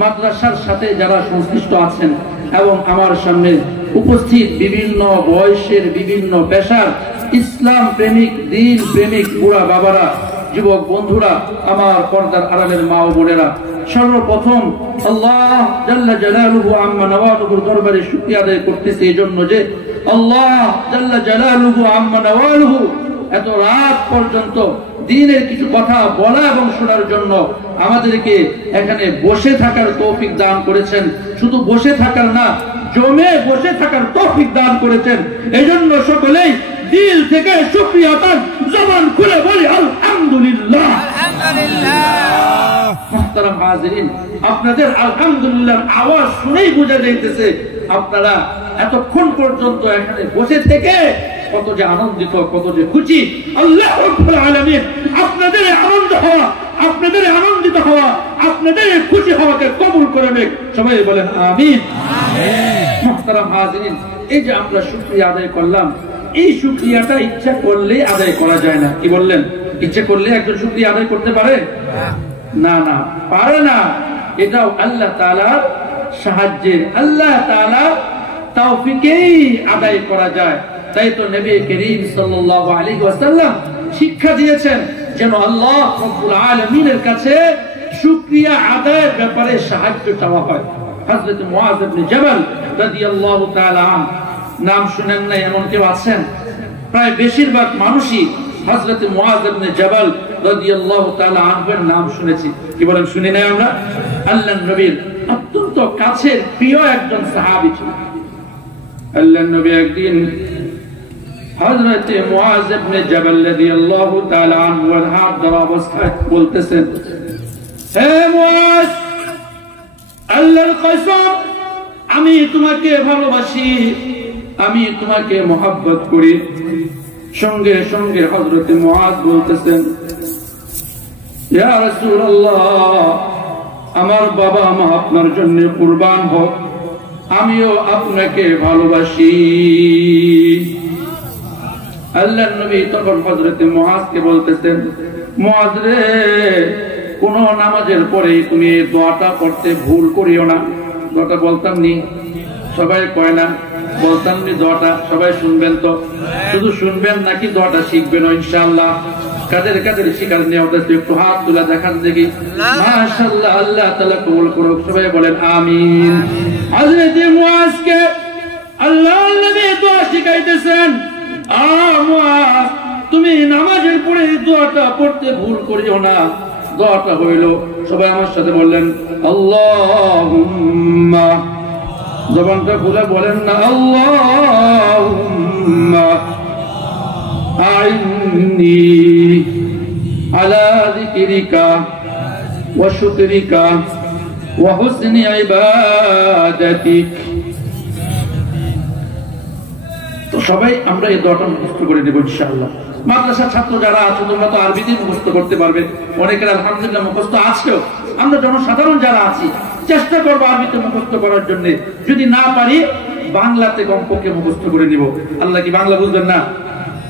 মাদ্রাসার সাথে যারা সংশ্লিষ্ট আছেন এবং আমার সামনে উপস্থিত বিভিন্ন বয়সের বিভিন্ন পেশার ইসলাম প্রেমিক দ্বীন প্রেমিক বুড়া বাবারা যুবক বন্ধুরা আমার পর্দার আড়ালের মা ও বোনেরা সর্বপ্রথম আল্লাহ জাল্লা জালালুহু আম্মা নওয়ালুহুর দরবারে শুকরিয়া আদায় করতেছি এজন্য যে আল্লাহ জাল্লা জালালুহু আম্মা নওয়ালুহু এত রাত পর্যন্ত দ্বীনের কিছু কথা বলা এবং শোনার জন্য আমাদেরকে এখানে বসে থাকার তৌফিক দান করেছেন। শুধু বসে থাকার না, জমে বসে থাকার তৌফিক দান করেছেন। এজন্য সকলেই দিল থেকে শুকরিয়া তার জবান খুলে বলি আলহামদুলিল্লাহ। মুহতারাম হাজিরিন, আপনাদের আলহামদুলিল্লাহর আওয়াজ শুনেই বোঝা যাইতেছে আপনারা এতক্ষণ পর্যন্ত এখানে বসে থেকে কত যে আনন্দিত, কত যে খুশি। আল্লাহ রাব্বুল আলামিন আপনাদের আনন্দ হওয়া, আপনাদের আনন্দিত হওয়া, আপনাদের খুশি হওয়াকে কবুল করে নেক। সবাই বলেন আমিন। মুহতারাম হাজিরিন, এই যে আমরা শুকরিয়া আদায় করলাম, এই শুকরিয়াটা ইচ্ছা করলে আদায় করা যায় না। কি বললেন? ইচ্ছা করলে একজন শুকরিয়া আদায় করতে পারে না? না, পারে না। এটাও আল্লাহ তাআলার সাহায্যে, আল্লাহ তাআলার তৌফিকেই আদায় করা যায়। তাই তো নবী করিম সাল্লাল্লাহু আলাইহি ওয়াসাল্লাম শিক্ষা দিয়েছেন যেন আল্লাহ রাব্বুল আলামিনের কাছে শুকরিয়া আদায়ের ব্যাপারে সাহায্য চাওয়া হয়। হযরত মুআয ইবনে জাবাল রাদিয়াল্লাহু তাআলা নাম শুনেন না এমন কেউ আছেন? প্রায় বেশিরভাগ মানুষই হযরত মুআয ইবনে জাবাল রাদিয়াল্লাহু তাআলা আনহুর নাম শুনেছি। কি বলেন, শুনি নাই আমরা? আল্লাহর নবীর অত্যন্ত কাছের প্রিয় একজন সাহাবী ছিলেন। আল্লাহর নবী একদিন হযরত মুআয ইবনে জাবাল রাদিয়াল্লাহু তাআলা আনহুর হাত ধরা অবস্থায় বলতেছেন, হে মুআয, আল্লাহর কসম আমি তোমাকে ভালোবাসি, আমি তোমাকে মহব্বত করি। সঙ্গে সঙ্গে হযরত মুআয বলতেছেন, ইয়া রাসূলুল্লাহ, আমার বাবা মা আপনার জন্য কুরবান হোক, আমিও আপনাকে ভালোবাসি। আল্লাহর নবী তখন হযরত মুআযকে বলতেছেন, মুআয রে, কোন নামাজের পরে তুমি এই দোয়াটা পড়তে ভুল করিও না। দোয়াটা বলতাম নি? সবাই কয় না? বলতাম নি দোয়াটা? সবাই শুনবেন তো? শুধু শুনবেন নাকি দোয়াটা শিখবেন ইনশাআল্লাহ? কাদের কাদের শিকার নিয়ত আছে একটু হাত তুলে দেখান দেখি। মাশাআল্লাহ, আল্লাহ তাআলা কবুল করুক। সবাই বলেন আমিন। হযরত মুআযকে আল্লাহর নবী দোয়া শিখাইতেছেন, মুআয, তুমি নামাজের পরে দোয়াটা পড়তে ভুল করিও না। দোয়াটা হইল, সবাই আমার সাথে বললেন আল্লাহুম্মা, জবানটা খুলে বলেন না, আল্লাহুম্মা আইন্নি আলা যিকরিকা ওয়া শুকরিকা ওয়া হুসনি ইবাদাতিক। তো সবাই আমরা এই দোয়াটা মুখস্থ করে নেব ইনশাআল্লাহ। মাদ্রাসার ছাত্র যারা আছে তোমরা তো আরবিতে মুখস্থ করতে পারবে, অনেকের আলহামদুলিল্লাহ মুখস্থ আছেও। আমরা জনসাধারণ যারা আছি চেষ্টা করবো আরবিতে মুখস্থ করার জন্য। যদি না পারি বাংলাতে কমপক্ষে মুখস্থ করে নিব। আল্লাহ কি বাংলা বুঝবেন না?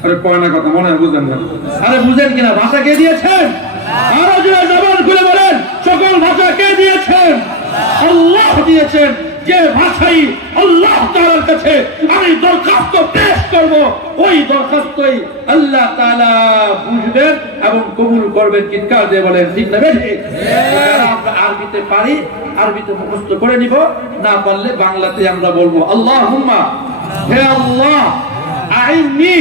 আরে কয় না কথা, মনে হয় বুঝেন না। আরে বুঝেন কিনা? ভাষা কে দিয়েছেন? আরো জোরে জবান খুলে বলেন, সকল ভাষা কে দিয়েছেন? আল্লাহ দিয়েছেন। যে ভাষাই আল্লাহ তাআলার কাছে আমি দরখাস্ত পেশ করব, ওই দরখাস্তই আল্লাহ তাআলা বুঝবেন এবং কবুল করবেন। চিৎকার দিয়ে বলেন ঠিক না বেঠিক? আমরা আরবিতে পারি, আরবিতে মুখস্থ করে নিব। না পারলে বাংলাতে আমরা বলবো আল্লাহুম্মা, হে আল্লাহ, আইন্নি,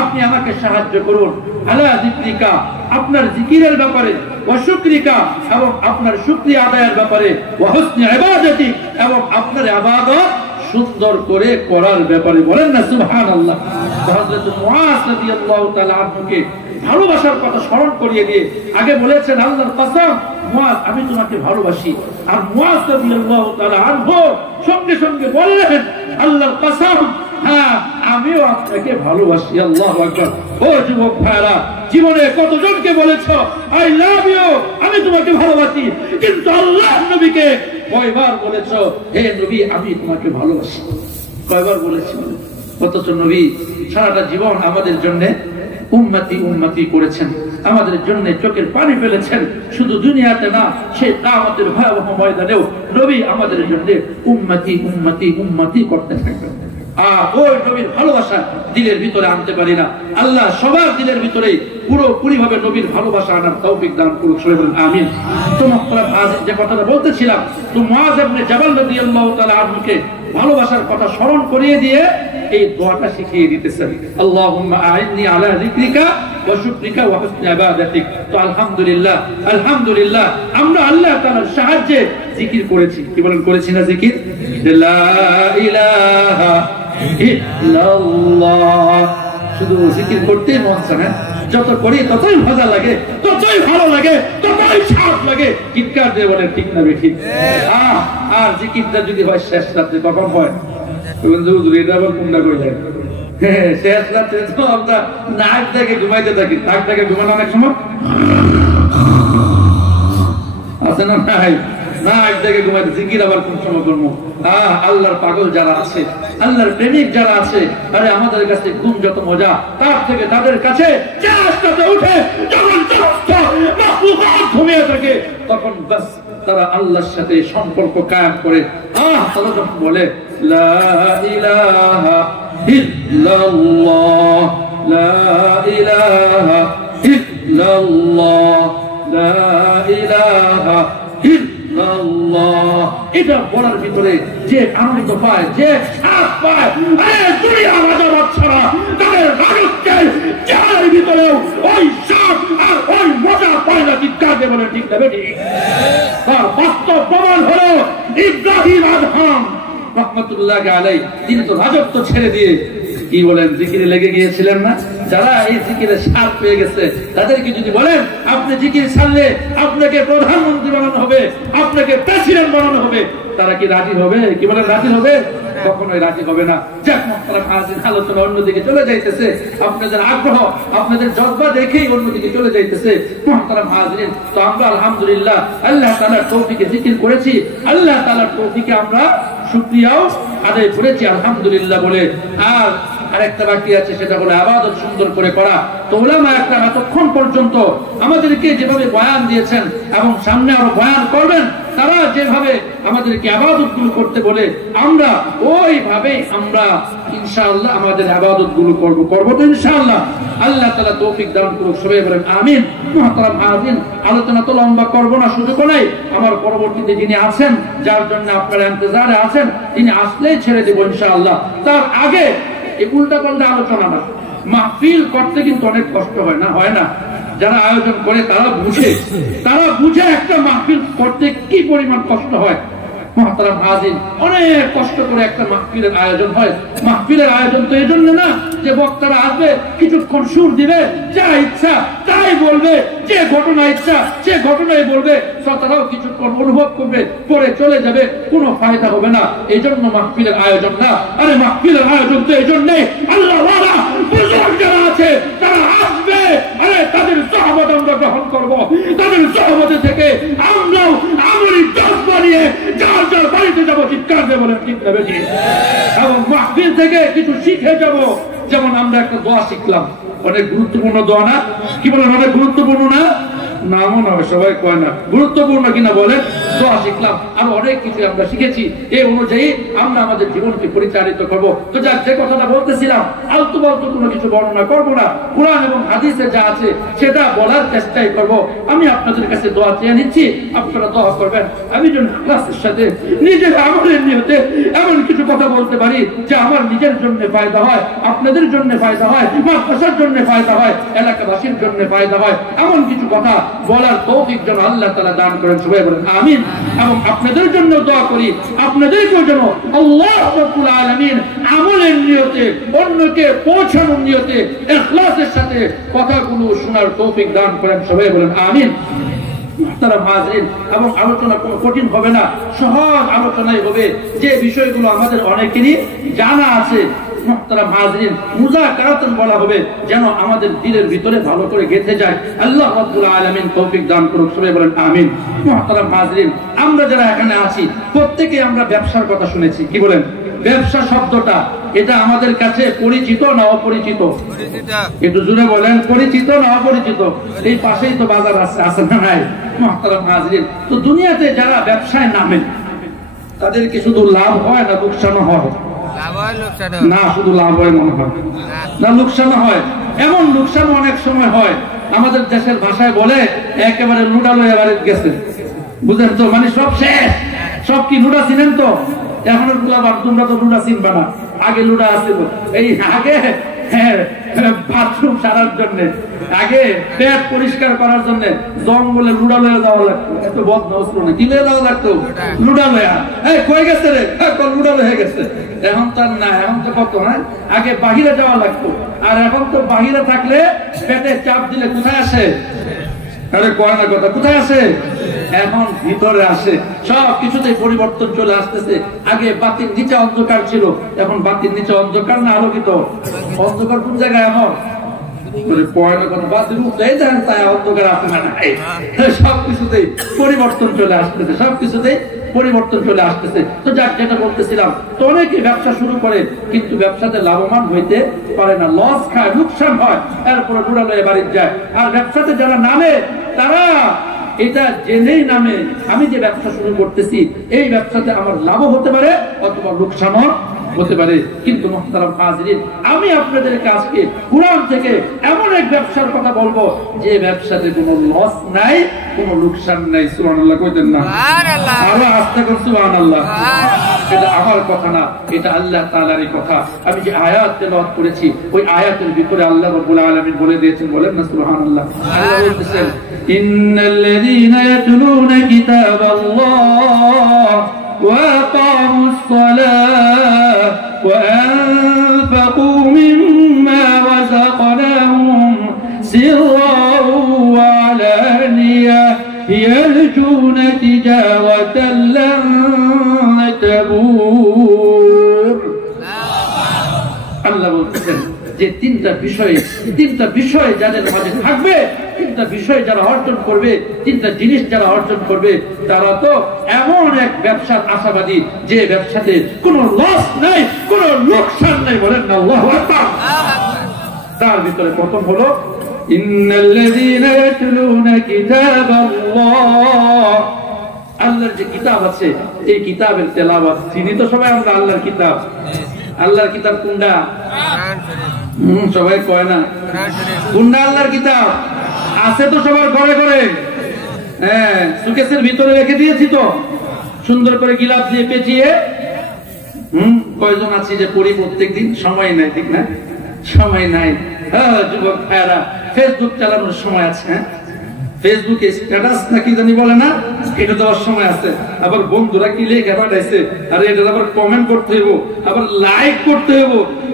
আপনি আমাকে সাহায্য করুন, আলা যিকরিকা, আপনার জিকিরের ব্যাপারে, ওয়া শুকরিকা, এবং আপনার শুকরিয়া আদায়ের ব্যাপারে, ওয়া হুসনি ইবাদাতিক, এবং আপনার ইবাদত সুন্দর করে করার ব্যাপারে। বলেন না সুবহানাল্লাহ। হযরত মুআয রাদিয়াল্লাহু তাআলা আনহুকে ভালোবাসার কথা স্মরণ করিয়ে দিয়ে আগে বলেছেন আল্লাহর কসম, মুআয, আমি তোমাকে ভালোবাসি। আর মুআয রাদিয়াল্লাহু তাআলা আনহু সঙ্গে সঙ্গে বললেন আল্লাহর কসম, হ্যাঁ, আমিও আপনাকে ভালোবাসি। আল্লাহু আকবার। ও যুবক ভাইরা, জীবনে কতজনকে বলেছো আই লাভ ইউ, আমি তোমাকে ভালোবাসি, কিন্তু আল্লাহর নবীকে কয়বার বলেছো হে নবী আমি তোমাকে ভালোবাসি? কয়বার বলেছি? অথচ নবী সারাটা জীবন আমাদের জন্য উম্মতি উম্মতি করেছেন। আমাদের জন্য চোখের পানি ফেলেছেন। শুধু দুনিয়াতে না, সেই কিয়ামতের ভয়াবহ ময়দানেও নবী আমাদের জন্য উম্মতি উম্মতি উম্মতি করতে থাকবেন। ওই নবীর ভালোবাসা দিলের ভিতরে আনতে পারি না। আল্লাহ সবার দিলের ভিতরে পুরোপুরি ভাবে নবীর ভালোবাসা আনার তৌফিক দান করুন। সবাই বলেন আমিন। তো মুহতারাম হাজির, যে কথাটা বলতেছিলাম, তো মুআয ইবনে জাবাল রাদিয়াল্লাহু তাআলা আনহুকে ভালোবাসার কথা স্মরণ করিয়ে দিয়ে এই দোয়াটা শিখিয়ে দিতেছেন, আল্লাহুম্মা আইন্নি আলা যিকরিকা ওয়া শুকরিকা ওয়া হুসনি ইবাদাতিক। তো আলহামদুলিল্লাহ, আলহামদুলিল্লাহ আমরা আল্লাহ তাআলার সাহায্যে জিকির করেছি। কি বলেন, করেছি না জিকির? লা ইলাহা ইল্লাল্লাহ। শুধু জিকির করতেই মন চায় না, যত করি ততই মজা লাগে, ততই ভালো লাগে, ততই স্বাদ লাগে। চিৎকার দিয়ে বলেন ঠিক না বেশি? আর জিকিরটা যদি হয় শেষ রাত্রে, কখন হয়? এটা আবার কোনটা করে যায়? শেষ রাত্রে তো আমরা নাক থেকে ঘুমাইতে থাকি। নাক থেকে ঘুমানো অনেক সময় আছে না? নাই, নাক থেকে ঘুমাইতে। জিকির আবার কোন সময় করবো? আল্লাহর পাগল যারা আছে, আল্লাহর প্রেমিক যারা আছে, আরে আমাদের কাছে ঘুম যত মজা, তার থেকে তাদের কাছে উঠে যখন ঘুমিয়ে থাকে, তখন বাস তারা আল্লাহর সাথে সম্পর্ক কায়েম করে। তারা যখন বলে লা ইলাহা ইল্লাল্লাহ, লা ইলাহা ইল্লাল্লাহ, লা ইলাহা ইল্লাল্লাহ, এটা বলার ভিতরে যে আনন্দ পায়, যে সাথ পায়, দুনিয়া রাজা বাদশারা তাদের রাজত্বের চেহারার ভিতরেও ওই সাথ আর ওই মজা পায় না। চিৎকার দিয়ে বলে ঠিক না বেটি? তার বাস্তব প্রমাণ হলো ইব্রাহিম আদহাম রহমতুল্লাহ আলাইহি। তিনি তো রাজত্ব ছেড়ে দিয়ে কি বলেন জিকিরে লেগে গিয়েছিলেন না? যারা এই জিকিরে স্বাদ পেয়ে গেছে তাদেরকে যদি বলেন আপনি জিকির ছাড়লে আপনাকে প্রধানমন্ত্রী বানানো হবে, আপনাকে প্রেসিডেন্ট বানানো হবে, তারা কি রাজি হবে? কি বলেন, রাজি হবে? কখনোই রাজি হবে না। যাক মুহতারাম হাজির, আলোচনা অন্যদিকে চলে যাইতেছে। আপনাদের আগ্রহ, আপনাদের জজ্বা দেখেই অন্যদিকে চলে যাইতেছে। মুহতারাম হাজির, তো আমরা আলহামদুলিল্লাহ আল্লাহ তাআলার তৌফিকে জিকির করেছি, আল্লাহ তাআলার তৌফিকে আমরা শুকরিয়াও আদায় করেছি আলহামদুলিল্লাহ বলে। আর আরেকটা বাকি আছে, সেটা হলো ইবাদত সুন্দর করে করা। তো উলামা একরাম এতক্ষণ পর্যন্ত আমাদেরকে যেভাবে বয়ান দিয়েছেন এবং সামনে আরো বয়ান করবেন, তারা যেভাবে আমাদেরকে ইবাদত গুলো করতে বলে আমরা ওইভাবে আমরা ইনশাআল্লাহ আমাদের ইবাদত গুলো করব তো ইনশাআল্লাহ। আল্লাহ তাআলা তৌফিক দান করুক। সবাই বলেন আমিন। মুহতারাম হাজির, আলোচনা তো লম্বা করব না, সুযোগ নাই। আমার পরবর্তীতে যিনি আছেন, যার জন্য আপনারা ইন্তজারে আছেন, তিনি আসলেই ছেড়ে দেব ইনশাআল্লাহ। তার আগে এই উল্টা পাল্টা আলোচনা না, মাহফিল করতে কিন্তু অনেক কষ্ট হয় না? হয় না? যারা আয়োজন করে তারা বুঝে একটা মাহফিল করতে কি পরিমাণ কষ্ট হয়। মুহতারাম হাজির, অনেক কষ্ট করে একটা মাহফিলের আয়োজন হয়। মাহফিলের আয়োজন তো এই জন্য না যে বক্তারা আসবে, কিছুক্ষণ সুর দিবে, যা ইচ্ছা তাই বলবে, যে ঘটনা ইচ্ছা সে ঘটনাই বলবে, শ্রোতারাও কিছুক্ষণ অনুভব করবে, পরে চলে যাবে, কোনো ফায়দা হবে না। এই জন্য মাহফিলের আয়োজন না। আরে মাহফিলের আয়োজন তো এই জন্যই, আল্লাহ ওয়ালা বুজুর্গ যারা আছে তারা আসবে, আরে তাদের সহবত আমরা গ্রহণ করবো, তাদের সহবত থেকে আমরাও আমরি জজ্বা নিয়ে যার যার বাড়িতে যাবো। চিৎকার দিয়ে বলেন ঠিক না বেশি? এবং মাহফিল থেকে কিছু শিখে যাব। যেমন আমরা একটা দোয়া শিখলাম, অনেক গুরুত্বপূর্ণ দোয়া না? কি বলেন, অনেক গুরুত্বপূর্ণ না? না মনে হয় সবাই কয় না গুরুত্বপূর্ণ কিনা বলেন। দোয়া শিখলাম, আরো অনেক কিছু আমরা শিখেছি। এই অনুযায়ী আমরা আমাদের জীবনকে পরিচালিত করব। তো যাক, যে কথাটা বলতেছিলাম, আলতু ফালতু কোনো কিছু বর্ণনা করবো না, কুরআন এবং হাদিসে যা আছে সেটা বলার চেষ্টাই করব। আমি আপনাদের কাছে দোয়া চেয়ে নিচ্ছি, আপনারা দোয়া করবেন। আমি যেন ইখলাসের সাথে নিজের আমলের নিয়তে এমন কিছু কথা বলতে পারি যে আমার নিজের জন্য ফায়দা হয়, আপনাদের জন্য ফায়দা হয়, মাদ্রাসার জন্য ফায়দা হয়, এলাকাবাসীর জন্য ফায়দা হয়। এমন কিছু কথা বলার তৌফিক যেন আল্লাহ তাআলা দান করেন। সবাই বলেন আমিন। এবং আপনাদের জন্য দোয়া করি, আপনাদেরকেও যেন আল্লাহ রাব্বুল আলামিন আমলের নিয়তে, অন্যকে পৌঁছানোর নিয়তে ইখলাসের সাথে কথাগুলো শোনার তৌফিক দান করেন। সবাই বলেন আমিন। মুহতারাম হাজিরিন, এবং আলোচনা কোনো কঠিন হবে না, সহজ আলোচনাই হবে। যে বিষয়গুলো আমাদের অনেকেরই জানা আছে, মুহতারাম হাজিরিন, মুযাকারাতান বলা হবে, যেন আমাদের দিলের ভিতরে ভালো করে গেঁথে যায়। আল্লাহ রাব্বুল আলামিন তৌফিক দান করুক। সবাই বলেন আমিন। মুহতারাম হাজিরিন, আমরা যারা এখানে আছি প্রত্যেকে আমরা ব্যবসার কথা শুনেছি। কি বলেন? ব্যবসা শব্দটা এটা আমাদের কাছে পরিচিত না অপরিচিত? একটু জুড়ে বলেন, পরিচিত না অপরিচিত? এই পাশেই তো বাজার আছে না নাই? মুহতারাম হাজিরিন, তো দুনিয়াতে যারা ব্যবসায় নামেন তাদেরকে শুধু লাভ হয় না লোকসানও হয়? না, শুধু লাভ হয় মনে হয় না, লোকসান হয়। এমন লোকসান অনেক সময় হয়, আমাদের দেশের ভাষায় বলে একেবারে লুডালো এবারে গেছে, বুঝলেন তো? মানে সব শেষ, সব কি লুডা চিনেন তো? এখন তোমরা তো লুডা চিনবা না, আগে লুডা আসছিল। এই আগে বাথরুম সারার জন্য, আগে পেট পরিষ্কার করার জন্য জঙ্গলে লুডা লয়ে যাওয়া লাগতো। এত বদনষ্ট না, কি লয়ে যাওয়া লাগতো? লুডা লয়া। এই কই গেছে রে? লুডা লয়ে গেছে। এখন তো না, এখন তো কত হয়, আগে বাহিরে যাওয়া লাগতো, আর এখন তো বাহিরে থাকলে পেটে চাপ দিলে কোথায় আসে? আরে কয় না কথা, কোথায় আসে? এখন ভিতরে আসে। সব কিছুতেই পরিবর্তন চলে আসতেছে। আগে বাতির নিচে অন্ধকার ছিল, এখন বাতির নিচে অন্ধকার না আলোকিত? অন্ধকার কোন জায়গায়? এখন সবকিছুতেই পরিবর্তন চলে আসতেছে, সবকিছুতেই পরিবর্তন চলে আসতেছে। তো যাক, যেটা বলতেছিলাম, তো অনেকে ব্যবসা শুরু করে কিন্তু ব্যবসাতে লাভবান হইতে পারে না, লস খায়, লোকসান হয়, এরপরে ডুরালয়ে বাড়ি যায়। আর ব্যবসাতে যারা নামে তারা এটা জেনেই নামে, আমি যে ব্যবসা শুরু করতেছি এই ব্যবসাতে আমার লাভও হতে পারে অথবা লোকসানও হতে পারে। কিন্তু মুহতারাম হাজিরিন, আমি আপনাদেরকে আজকে কুরআন থেকে এমন এক ব্যবসার কথা বলবো যে ব্যবসাতে কোনো লস নাই, কোনো লোকসান নাই। সুবহানাল্লাহ কইতেন না? আরো আস্তে করে সুবহানাল্লাহ। এটা আমার কথা না, এটা আল্লাহ তাআলারই কথা। আমি যে আয়াত তেলাওয়াত করেছি ওই আয়াতের ভিতরে আল্লাহ রাব্বুল আলামিন বলে দিয়েছেন, বলেন না সুবহানাল্লাহ। আল্লাহ বলতেছেন, ইন্নাল্লাযীনা ইয়াতলুনা কিতাবাল্লাহ وأقاموا الصلاة وأنفقوا مما رزقناهم سرا وعلانية يرجون تجارة لن تبور। আল্লাহ বলতেছেন যে তিনটা বিষয় যাদের মাঝে থাকবে, তিনটা বিষয় যারা অর্জন করবে, তিনটা জিনিস যারা অর্জন করবে, তারা তো এমন এক ব্যবসার আশাবাদী যে ব্যবসাতে কোনো লস নাই, কোনো লোকসান নাই। বলেন না আল্লাহু আকবার। তার ভিতরে প্রথম হলো ইন্নাল্লাযীনা ইয়াতলুনা কিতাবাল্লাহ, আল্লাহর যে কিতাব আছে এই কিতাবের তেলাওয়াত। চিনি তো সবাই আমরা আল্লাহর কিতাব। আল্লাহর কিতাব কোনটা? সবাই কয় না কোনটা আল্লাহর কিতাব? আছে তো সবার ঘরে ঘরে, হ্যাঁ, সুকেসের ভিতরে রেখে দিয়েছি তো সুন্দর করে গিলাপ দিয়ে পেঁচিয়ে। কয়জন আছি যে পড়ি প্রত্যেকদিন? সময় নাই, ঠিক না? সময় নাই। যুবক ভাইয়ারা, ফেসবুক চালানোর সময় আছে, হ্যাঁ, ফেসবুকে স্ট্যাটাস নাকি জানি বলে না, এটা দেওয়ার সময় আছে। আবার বন্ধুরা কি লেখা পাঠাইছে, আর এটা আবার কমেন্ট করতে হইব, আবার লাইক করতে হইব,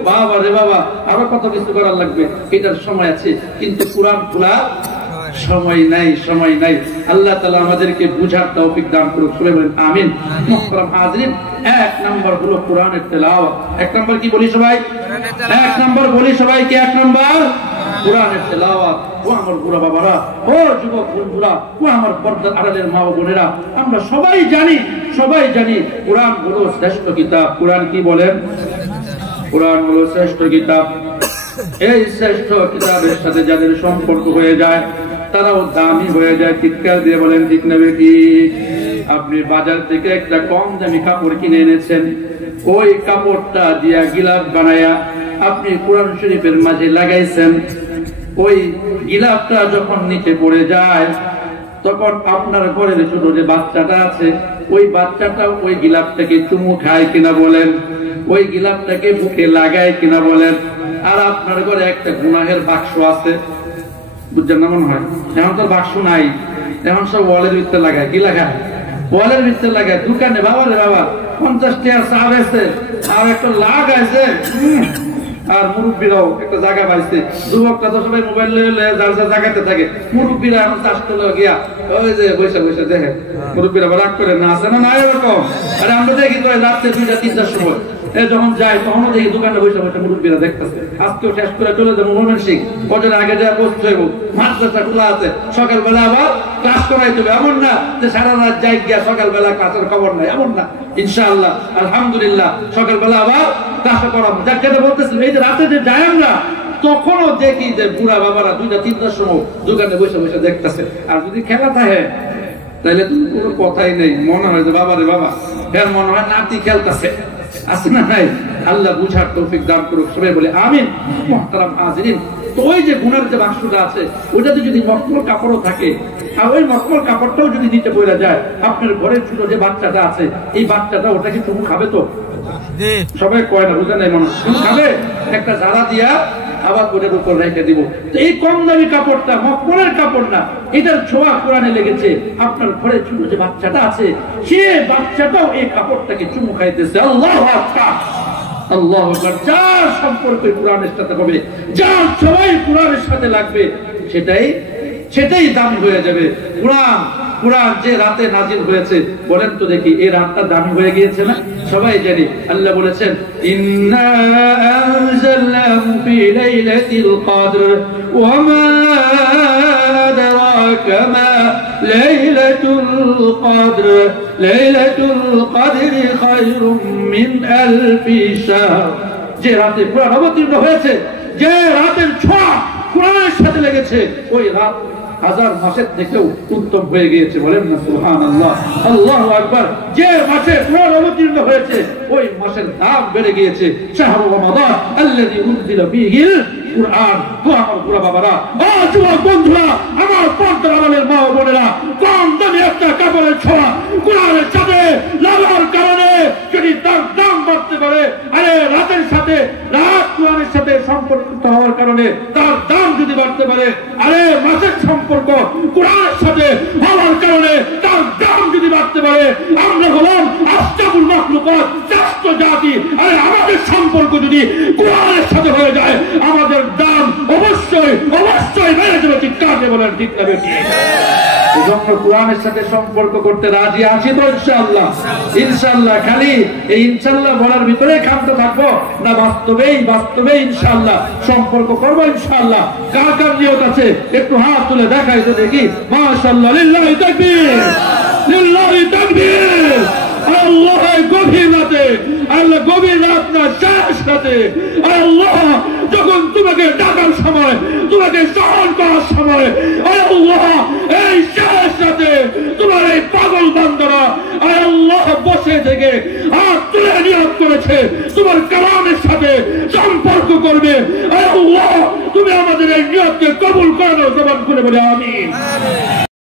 বাবা রে বাবা, আরো কত কিছু করার লাগবে, এটার সময় আছে। কিন্তু কুরআন খোলা সময় নাই, সময় নাই। আল্লাহ তাআলা আমাদেরকে বুঝার তৌফিক দান করুক। সবাই বলেন আমিন। মুহতারাম হাজিরিন, এক নাম্বার হলো কোরআনের তেলাওয়াত। এক নাম্বার কি বলি সবাই? এক নাম্বার বলি সবাইকে, এক নাম্বার কোরআনের তেলাওয়াত। ও আমার বুড়া বাবারা, ও যুবক বন্ধুরা, ও আমার পর্দার আড়ালের মা বোনেরা, আমরা সবাই জানি কোরআন হলো শ্রেষ্ঠ কিতাব। কোরআন কি বলেন? কোরআন হলো শ্রেষ্ঠ কিতাব। এই শ্রেষ্ঠ কিতাবের সাথে যাদের সম্পর্ক হয়ে যায় তারাও দামি হয়ে যায়। চিৎকার দিয়ে বলেন ঠিক না বেটি? আপনি বাজার থেকে একটা কম দামি কাপড় কিনে এনেছেন, ওই কাপড়টা দিয়া গিলাফ বানায়া আপনি কোরআন শরীফের মাঝে লাগাইছেন। ওই গিলাফটা যখন নিচে পড়ে যায় তখন আপনার ঘরের ছোট যে বাচ্চাটা আছে, ওই বাচ্চাটা ওই গিলাফটাকে চুমু খায় কিনা বলেন? ওই গিলাফটাকে বুকে লাগায় কিনা বলেন? আর আপনার ঘরে একটা গুনাহের বাক্স আছে, বুঝছেন না মনে হয়? এখন তো বাক্স নাই, এখন সব ওয়ালের ভিতরে লাগায়। কি লাগায়? ওয়ালের ভিতরে লাগায়। দোকানে বাবা রে বাবা 50 টাকা চা বেচে আর একটা লাগ আছে, আর মুরব্বীরাও একটা জায়গা পাইছে। যুবকটা তো সবাই মোবাইল যার যার জায়গাতে থাকে, মুরব্বীরা এখন চাষ করলে গিয়া ওই যে বৈশা বৈশা দেখে। মুরব্বীরা রাগ করে না, আছে না নাই এরকম? আরে আমরা দেখি তো রাত্রে 2টা 3টার সময় যখন যায় তখনও দেখি দোকানে বসে বসে মুরব্বীরা দেখতেছে। আজকেও শেষ করে চলে যাবো ময়মনসিংহ, ফজরের আগে যা পৌঁছতে হইব, মাদ্রাসা খোলা আছে, সকালবেলা আবার ক্লাস করাইতে হবে। এমন না যে সারা রাত যাই গিয়া সকালবেলা ক্লাসের খবর নাই, এমন না। ইনশাআল্লাহ আলহামদুলিল্লাহ সকালবেলা আবার ক্লাস করাবো। যাক যেটা বলতেছিলাম, এই যে রাতে যে যাই আমরা, তখনও দেখি যে বুড়া বাবারা 2টা-3টার সময় দোকানে বসে বসে দেখতেছে। আর যদি খেলা থাকে তাহলে তো কোনো কথাই নেই, মনে হয় যে বাবা রে বাবা, হ্যাঁ মনে হয় নাতি খেলতেছে, আছে না নাই? আল্লাহ বুঝার তৌফিক দান করুক, সবাই বলে আমিন। মুহতারাম হাজিরিন, তো ওই যে গুনার যে বাক্সটা আছে, ওইটাতে যদি মখমল কাপড়ও থাকে, আর ওই মখমল কাপড়টাও যদি নিতে পড়ে যায়, আপনার ঘরের ছোট যে বাচ্চাটা আছে, এই বাচ্চাটা ওটাকে চুমু খাবে তো? সবাই কয় না, বুঝে নাই মনে খাবে। একটা ঝাড়া দিয়া আবার ওটার উপর রেখে দিব। তো এই কম দামি কাপড়টা মখমলের কাপড় না, এটার ছোঁয়া কোরআনে লেগেছে। আপনার ঘরে ছোট যে বাচ্চাটা আছে, সে বাচ্চাটাও এই কাপড়টাকে চুমু খাইতেছে। আল্লাহু আকবার, আল্লাহু আকবার। যার সম্পর্ক কোরআনের সাথে হবে, যার সবাই কোরআনের সাথে লাগবে, সেটাই দামি হয়ে যাবে। কোরআন যে রাতে নাজিল হয়েছে, বলেন তো দেখি এই রাতটা দামি হয়ে গিয়েছে না? সবাই জানি আল্লাহ বলেছেন ইন্না আনজালনাহু ফি লাইলাতিল কদর ওয়া মা আদরাকা মা লাইলাতুল কদর লাইলাতুল কদরি খায়রুম মিন আলফি শাহর। যে রাতে কোরআন অবতীর্ণ হয়েছে, যে রাতের ছোঁয়া কোরআনের সাথে লেগেছে, ওই রাত 1000 মাসের থেকেও উত্তম হয়ে গিয়েছে। বলেন না সুবহানাল্লাহ, আল্লাহু আকবার। যে মাসে কোরআন অবতীর্ণ হয়েছে, ওই মাসের দাম বেড়ে গিয়েছে। শাহরু রমাদান আল্লাযী উনজিলা ফীহিল কুরআন। তো আমার পুরা বাবারা, ও যুবক বন্ধুরা, আমার পর্দার আড়ালের মা ও বোনেরা, কম দামি একটা কাপড়ের ছোঁয়া কোরআনের সাথে লাগার কারণে যদি তার দাম বাড়তে পারে, আরে রাতের সাথে, রাত কোরআনের সাথে সম্পর্কিত হওয়ার কারণে তার দাম যদি বাড়তে পারে, আরে মাসের সম্পর্ক কোরআনের সাথে হওয়ার কারণে তার দাম যদি বাড়তে পারে, আমরা হলাম আশরাফুল মাখলুকাত, শ্রেষ্ঠ জাতি, আরে আমাদের সম্পর্ক যদি কোরআনের সাথে হয়ে যায়, আমাদের দাম অবশ্যই বেড়ে যাবে। চিৎকার দিয়ে বলেন ঠিক না বেশি? এজন্য কোরআনের সাথে সম্পর্ক করতে রাজি আছি তো ইনশাআল্লাহ? ইনশাআল্লাহ। খালি এই ইনশাআল্লাহ বলার ভিতরে ক্ষান্ত থাকবো না, বাস্তবেই ইনশাআল্লাহ সম্পর্ক করবো ইনশাআল্লাহ। কার কার নিয়ত আছে একটু হাত তুলে দেখাই তো দেখি। মাশাআল্লাহ, লিল্লাহি তাকবীর, লিল্লাহি তাকবীর। আল্লাহ গভীর রাতে, আল্লাহ গভীর রাত না, শেষ রাতে আল্লাহ যখন তোমাকে ডাকার সময়, তোমাকে স্মরণ করার সময়, আল্লাহ এই শেষ রাতে তোমার এই পাগল বান্দারা আল্লাহ বসে থেকে হাত তুলে নিয়ত করেছে তোমার কালামের সাথে সম্পর্ক করবে। আল্লাহ তুমি আমাদের এই নিয়তকে কবুল করে নাও, জবান খুলে বলে আমিন।